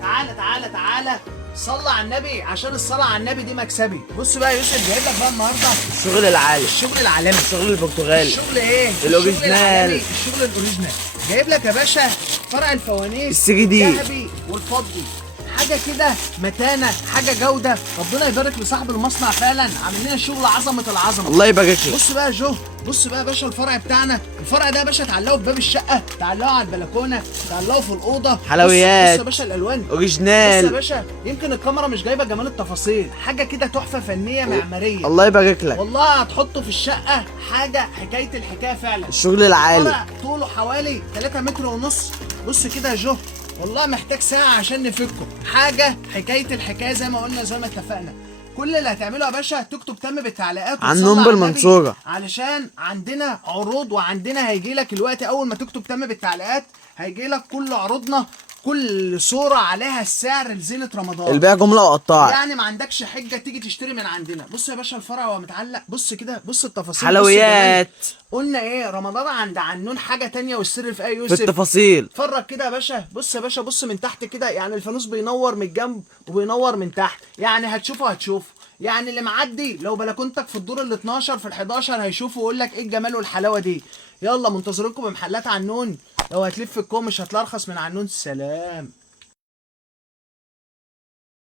تعالى تعالى تعالى، صلى على النبي عشان الصلاة على النبي دي مكسبي. بص بقى يا يوسف، جايب لك بقى النهارده الشغل العالي، الشغل العالمي، الشغل البرتغالي، الشغل ايه؟ الاوريجينال، الشغل الاوريجينال. جايب لك يا باشا فرع الفوانيس 3 دي الذهبي والفضي، حاجه كده متانه، حاجه جوده. ربنا يبارك لصاحب المصنع، فعلا عامل لنا شغل عظمه العظمه. الله يبارك لك. بص بقى يا جو، بص بقى يا باشا الفرع بتاعنا، الفرع ده يا باشا تعلقه في باب الشقه، تعلقه على البلكونه، تعلقه في الاوضه. حلويات، بص يا باشا الالوان اوريجينال. بص يا باشا، يمكن الكاميرا مش جايبه جمال التفاصيل، حاجه كده تحفه فنيه معماريه. الله يبارك لك. والله هتحطه في الشقه حاجه حكايه الحكايه فعلا. الشغل العالي، فرع طوله حوالي 3 متر ونص. بص كده يا جو، والله محتاج ساعه عشان نفكه، حاجه حكايه الحكايه زي ما قلنا زي ما اتفقنا. كل اللي هتعمله يا باشا تكتب تم بالتعليقات عن وتصلي نوم على النبي، بالمنصورة، علشان عندنا عروض، وعندنا هيجي لك الوقت اول ما تكتب تم بالتعليقات هيجي لك كل عروضنا، كل صورة عليها السعر لزينة رمضان. البيع جملة وقطاع، يعني ما عندكش حجة تيجي تشتري من عندنا. بص يا باشا الفرع وهو متعلق، بص كده، بص التفاصيل، حلويات. بص قلنا ايه، رمضان عند عنون حاجة تانية، والسر في ايه في يوسف؟ التفاصيل. اتفرج كده يا باشا، بص يا باشا، بص من تحت كده، يعني الفانوس بينور من الجنب وبينور من تحت، يعني هتشوفه. يعني اللي معدي لو بلكونتك في الدور ال 12 في ال 11 هيشوفه ويقول لك ايه الجمال والحلاوه دي. يلا منتظرينكم بمحلات عنون، لو هتلف الكوم مش هتلاقي ارخص من عنون. سلام.